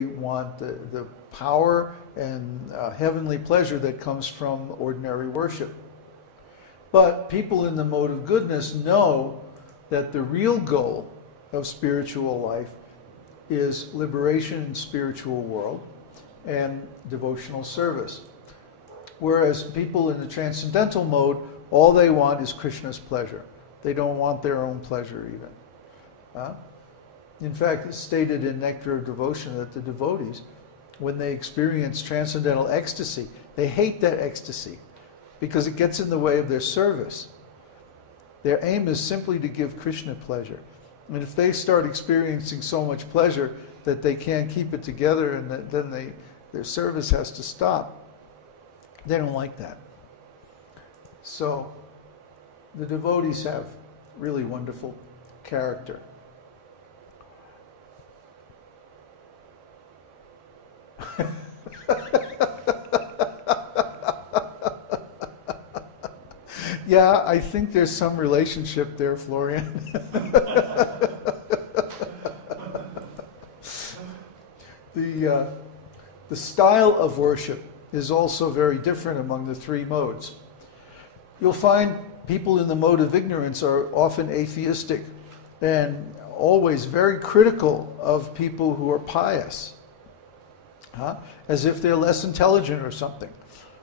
want the power and heavenly pleasure that comes from ordinary worship. But people in the mode of goodness know that the real goal of spiritual life is liberation in spiritual world and devotional service. Whereas people in the transcendental mode, all they want is Krishna's pleasure. They don't want their own pleasure even. In fact, it's stated in Nectar of Devotion that the devotees, when they experience transcendental ecstasy, they hate that ecstasy because it gets in the way of their service. Their aim is simply to give Krishna pleasure. And if they start experiencing so much pleasure that they can't keep it together and then their service has to stop, they don't like that. So the devotees have really wonderful character. Yeah, I think there's some relationship there, Florian. The style of worship is also very different among the three modes. You'll find people in the mode of ignorance are often atheistic and always very critical of people who are pious, as if they're less intelligent or something.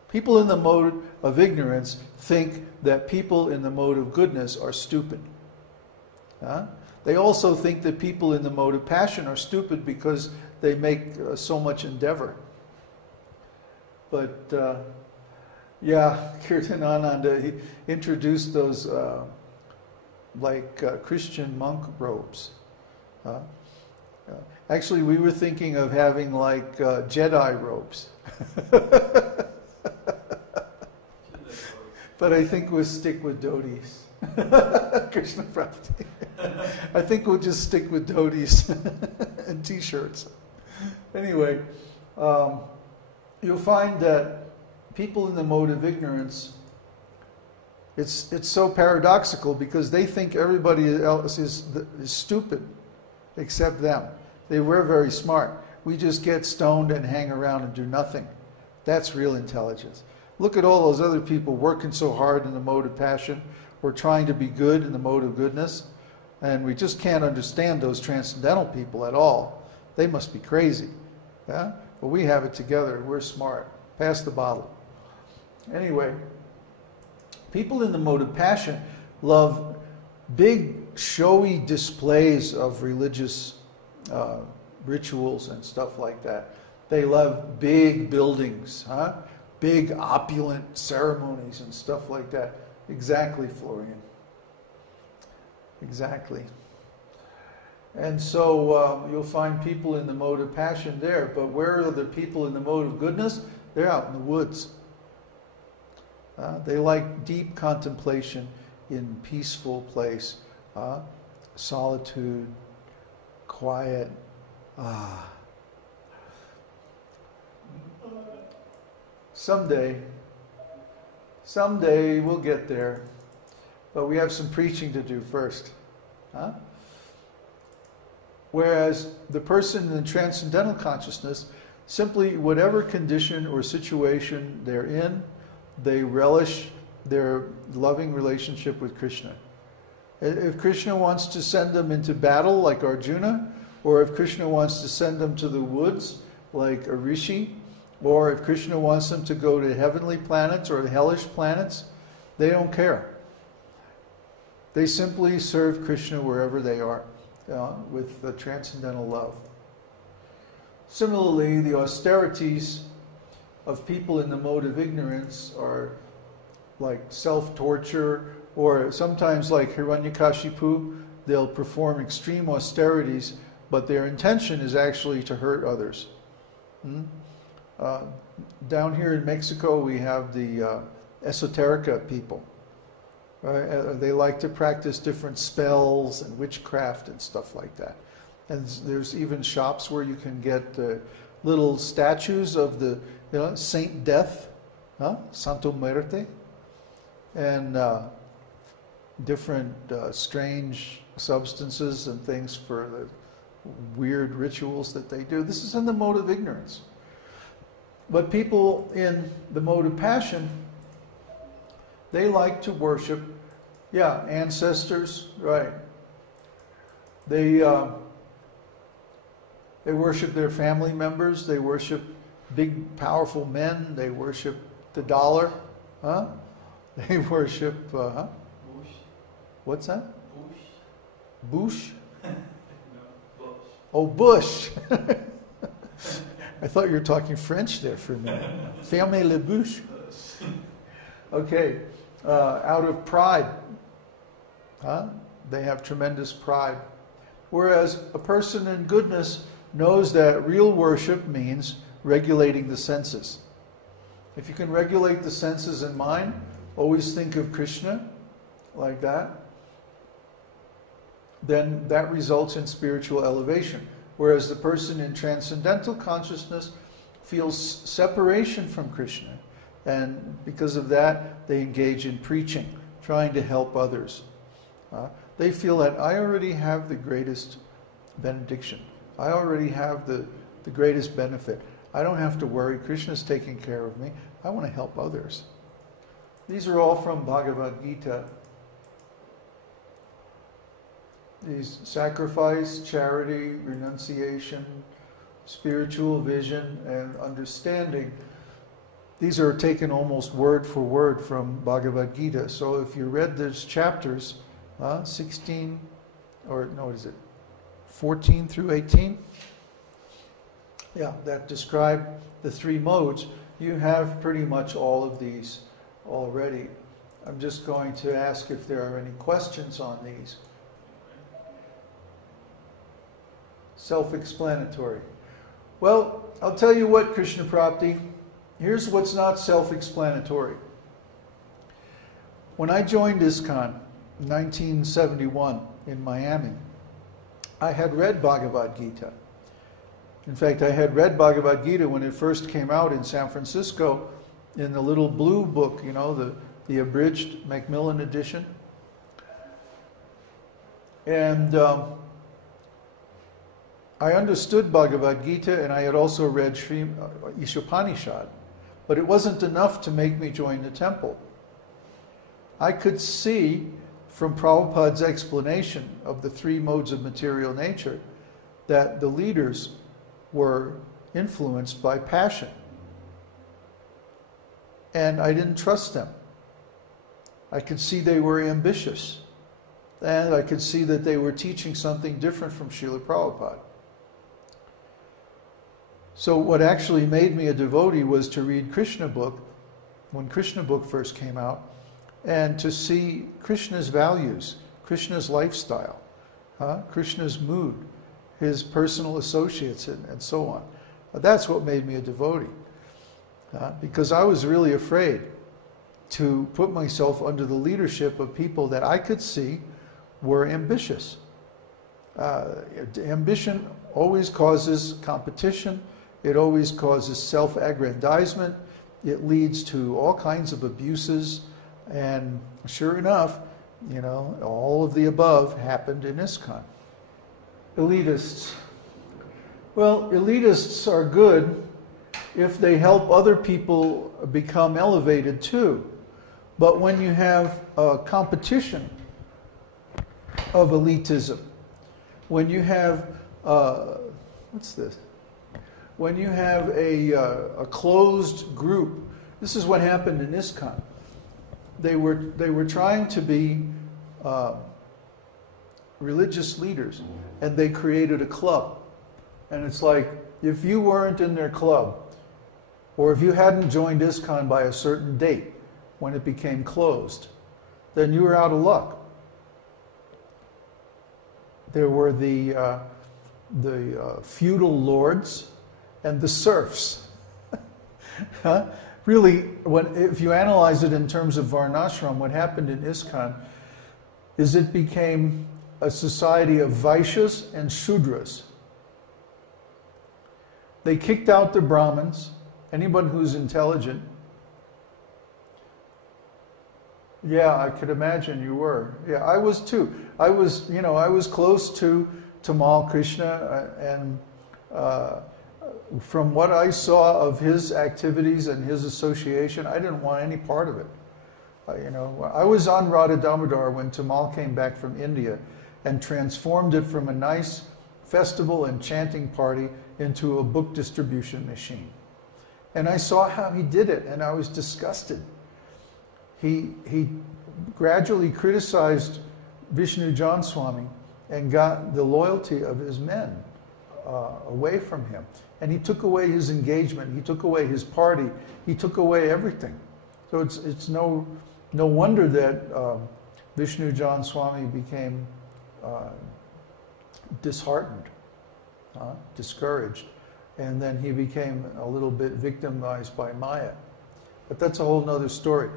People in the mode of ignorance think that people in the mode of goodness are stupid. They also think that people in the mode of passion are stupid because they make so much endeavor. But yeah, Kirtanananda, he introduced those Christian monk robes. Actually, we were thinking of having like Jedi robes. But I think we'll stick with dhotis. Krishna Prapti. I think we'll just stick with dhotis and t-shirts. Anyway, you'll find that people in the mode of ignorance, it's so paradoxical because they think everybody else is stupid except them. We're very smart. We just get stoned and hang around and do nothing. That's real intelligence. Look at all those other people working so hard in the mode of passion. We're trying to be good in the mode of goodness. And we just can't understand those transcendental people at all. They must be crazy. Yeah? But we have it together. We're smart. Pass the bottle. Anyway, people in the mode of passion love big, showy displays of religious rituals and stuff like that. They love big buildings, big opulent ceremonies and stuff like that. Exactly, Florian. Exactly. And so you'll find people in the mode of passion there, but where are the people in the mode of goodness? They're out in the woods. They like deep contemplation in peaceful place, solitude, quiet. Someday we'll get there, but we have some preaching to do first. Whereas the person in the transcendental consciousness, simply whatever condition or situation they're in, they relish their loving relationship with Krishna. If Krishna wants to send them into battle like Arjuna, or if Krishna wants to send them to the woods like a rishi, or if Krishna wants them to go to heavenly planets or the hellish planets, they don't care. They simply serve Krishna wherever they are, with the transcendental love. Similarly, the austerities of people in the mode of ignorance are like self-torture, or sometimes like Hiranyakashipu, they'll perform extreme austerities, but their intention is actually to hurt others. Down here in Mexico, we have the esoterica people. They like to practice different spells and witchcraft and stuff like that. And there's even shops where you can get little statues of the Saint Death, Santo Muerte, and different strange substances and things for weird rituals that they do. This is in the mode of ignorance. But people in the mode of passion, they like to worship, ancestors, right. They worship their family members. They worship big, powerful men. They worship the dollar. Huh? They worship, Bush. What's that? Bush. Bush? No, Bush. Oh, Bush. I thought you were talking French there for a minute. Fermez le bouche. Okay. Out of pride. Huh? They have tremendous pride. Whereas a person in goodness knows that real worship means regulating the senses. If you can regulate the senses and mind, always think of Krishna like that, then that results in spiritual elevation. Whereas the person in transcendental consciousness feels separation from Krishna, and because of that, they engage in preaching, trying to help others. They feel that I already have the greatest benediction. I already have the greatest benefit. I don't have to worry. Krishna's taking care of me. I want to help others. These are all from Bhagavad Gita. These sacrifice, charity, renunciation, spiritual vision, and understanding. These are taken almost word for word from Bhagavad Gita. So if you read these chapters, 16, or no, what is it? 14 through 18? Yeah, that describe the three modes. You have pretty much all of these already. I'm just going to ask if there are any questions on these. Self-explanatory. Well, I'll tell you what, Krishna Prapti, here's what's not self-explanatory. When I joined ISKCON in 1971 in Miami, I had read Bhagavad Gita. In fact, I had read Bhagavad Gita when it first came out in San Francisco in the little blue book, you know, the abridged Macmillan edition. And I understood Bhagavad Gita, and I had also read Sri Ishopanishad, but it wasn't enough to make me join the temple. I could see from Prabhupada's explanation of the three modes of material nature that the leaders were influenced by passion. And I didn't trust them. I could see they were ambitious. And I could see that they were teaching something different from Srila Prabhupada. So what actually made me a devotee was to read Krishna book, when Krishna book first came out, and to see Krishna's values, Krishna's lifestyle, Krishna's mood, his personal associates, and so on. That's what made me a devotee. Because I was really afraid to put myself under the leadership of people that I could see were ambitious. Ambition always causes competition. It always causes self-aggrandizement. It leads to all kinds of abuses. And sure enough, you know, all of the above happened in ISKCON. Elitists. Well, elitists are good if they help other people become elevated too. But when you have a competition of elitism, when you have, what's this? When you have a closed group, this is what happened in ISKCON. They were trying to be religious leaders, and they created a club. And it's like, if you weren't in their club, or if you hadn't joined ISKCON by a certain date when it became closed, then you were out of luck. There were the feudal lords and the serfs. Really, if you analyze it in terms of Varnashram, what happened in ISKCON is it became a society of Vaishyas and Shudras. They kicked out the Brahmins, anyone who's intelligent. Yeah, I could imagine you were. Yeah, I was too. I was close to Tamal Krishna, and from what I saw of his activities and his association, I didn't want any part of it. I was on Radha Damodar when Tamal came back from India and transformed it from a nice festival and chanting party into a book distribution machine. And I saw how he did it, and I was disgusted. He gradually criticized Vishnu John Swami and got the loyalty of his men away from him. And he took away his engagement, he took away his party, he took away everything. So it's no wonder that Vishnu John Swami became disheartened, discouraged, and then he became a little bit victimized by Maya. But that's a whole nother story.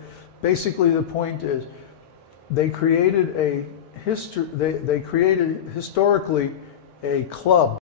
Basically, the point is, they created historically a club